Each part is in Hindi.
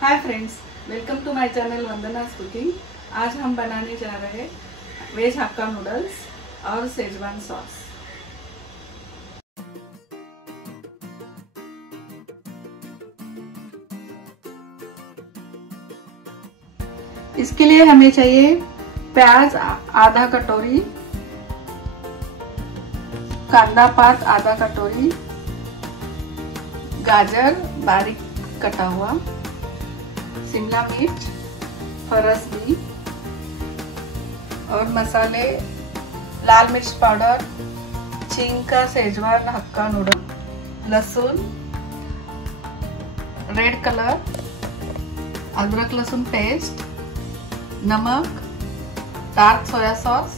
Hi friends, welcome to my channel Vandana's cooking. आज हम बनाने जा रहे हैं वेज हक्का नूडल्स और शेजवान सॉस। इसके लिए हमें चाहिए प्याज आधा कटोरी, कांदा पात आधा कटोरी, गाजर बारीक कटा हुआ, शिमला मिर्च, फरस भी और मसाले लाल मिर्च पाउडर, चिंग का शेजवान हक्का नूडल, लहसुन, रेड कलर, अदरक लहसुन पेस्ट, नमक, डार्क सोया सॉस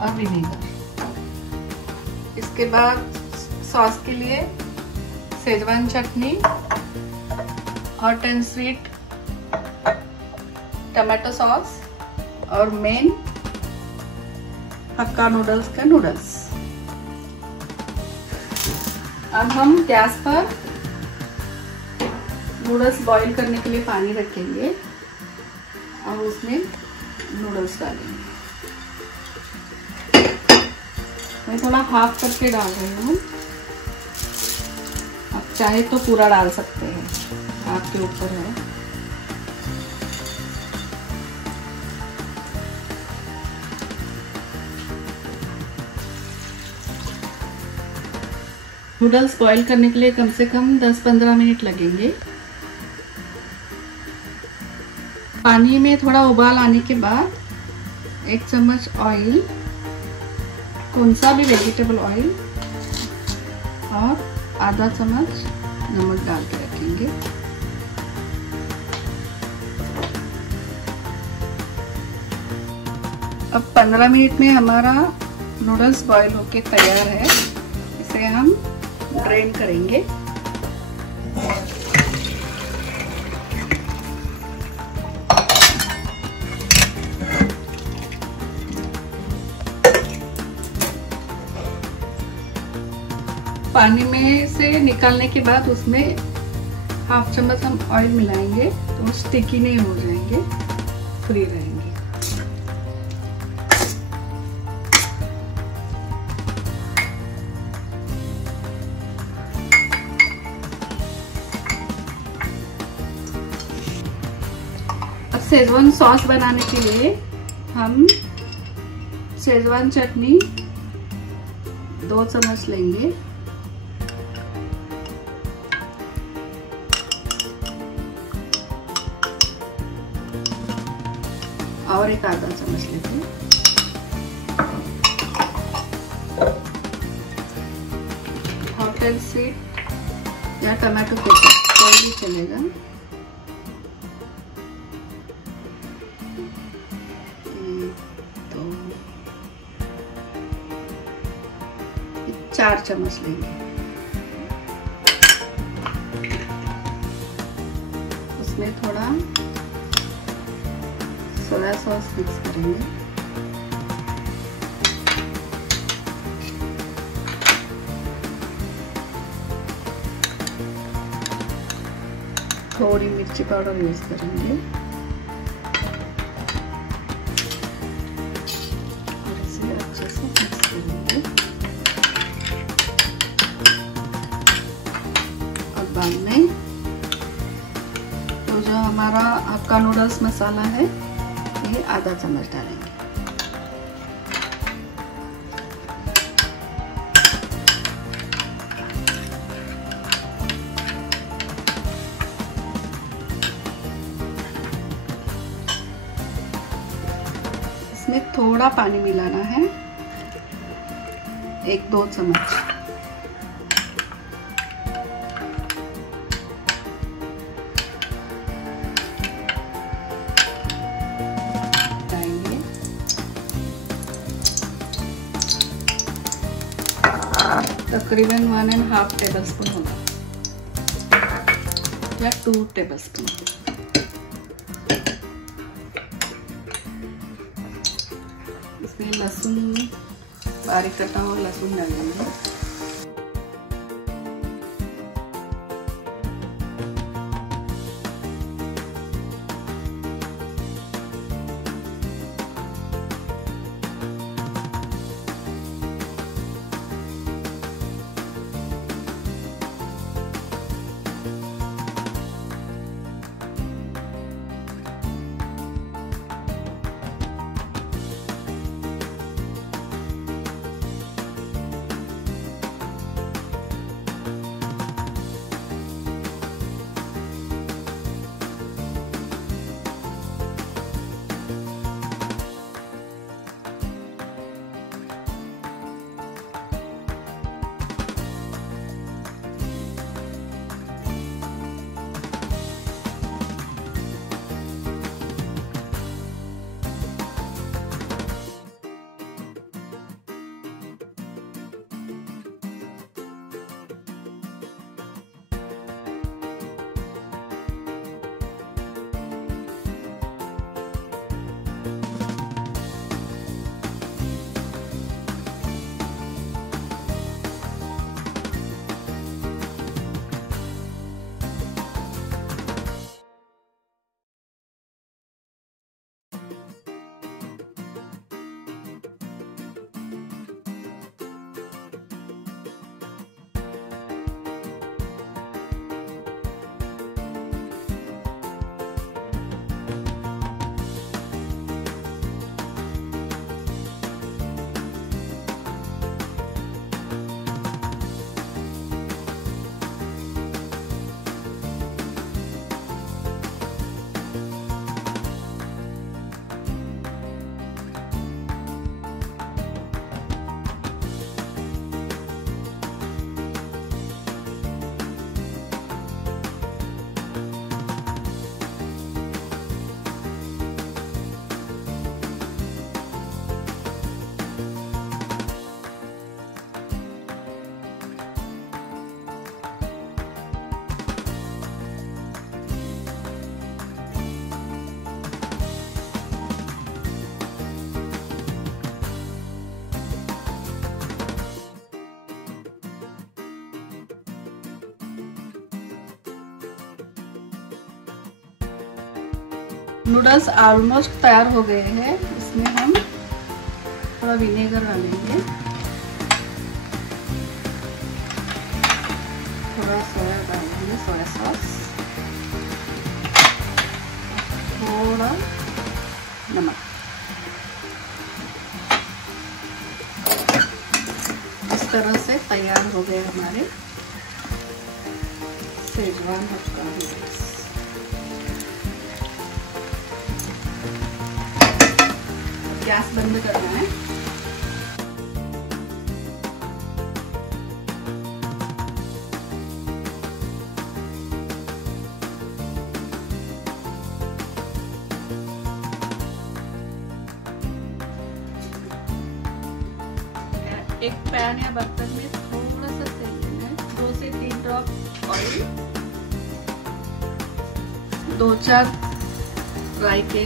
और विनेगर। इसके बाद सॉस के लिए Schezwan chutney, hot and sweet tomato sauce और मेन हक्का नूडल्स का नूडल्स। अब हम गैस पर नूडल्स बॉईल करने के लिए पानी रखेंगे और उसमें नूडल्स डालेंगे। मैं थोड़ा हाफ करके डाल रही हूँ, आप चाहे तो पूरा डाल सकते हैं, आपके ऊपर है। नूडल्स बॉईल करने के लिए कम से कम 10-15 मिनट लगेंगे। पानी में थोड़ा उबाल आने के बाद 1 चम्मच ऑयल, कौन सा भी वेजिटेबल ऑयल, और आधा चम्मच नमक डाल के रखेंगे। अब 15 मिनट में हमारा नूडल्स बॉईल होके तैयार है। इसे हम ड्रेन करेंगे। पानी में से निकालने के बाद उसमें हाफ चम्मच हम ऑयल मिलाएंगे तो स्टिकी नहीं हो जाएंगे, फ्री रहेंगे। शेजवान सॉस बनाने के लिए हम शेजवान चटनी 2 चम्मच लेंगे, और एक आधा चम्मच लेते हैं। हॉट एंड स्वीट या टमाटो केचप कोई भी चलेगा। 4 चम्मच लेंगे। उसमें थोड़ा सोया सॉस मिक्स करेंगे। थोड़ी मिर्ची पाउडर यूज करेंगे और इसे अच्छे से मिक्स करेंगे। बाद में तो जो हमारा हक्का नूडल्स मसाला है ये आधा चम्मच डालेंगे। इसमें थोड़ा पानी मिलाना है, 1-2 चम्मच। तकरीबन 1.5 टेबलस्पून होगा या 2 टेबलस्पून। इसमें लहसुन बारीक कटा हुआ लहसुन डालेंगे। नूडल्स ऑलमोस्ट तैयार हो गए हैं। इसमें हम थोड़ा विनेगर डालेंगे, थोड़ा सोया डालेंगे, सोया सॉस, थोड़ा नमक। इस तरह से तैयार हो गए हमारे शेजवान हक्का नूडल्स। गैस बंद करना है। एक पैन या बर्तन में थोड़ा सा तेल लेना है, 2 से 3 ड्रॉप ऑयल, 2-4 राई के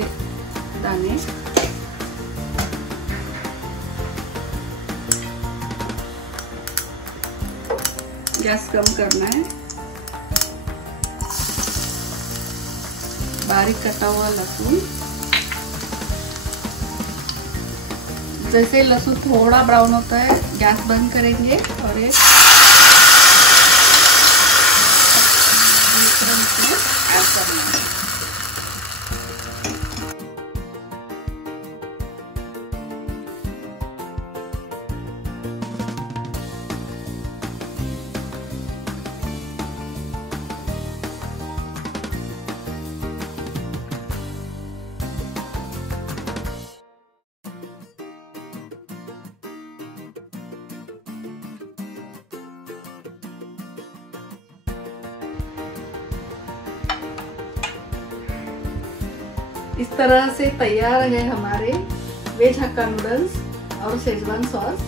दाने, गैस कम करना है। बारीक कटा हुआ लहसुन। जैसे लहसुन थोड़ा ब्राउन होता है गैस बंद करेंगे और एक ऐड करना है। इस तरह से तैयार है हमारे वेज हक्का नूडल्स और शेजवान सॉस।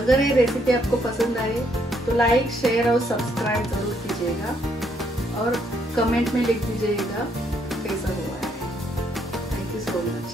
अगर ये रेसिपी आपको पसंद आए तो लाइक, शेयर और सब्सक्राइब जरूर कीजिएगा और कमेंट में लिख दीजिएगा कैसा हुआ है। Thank you so much.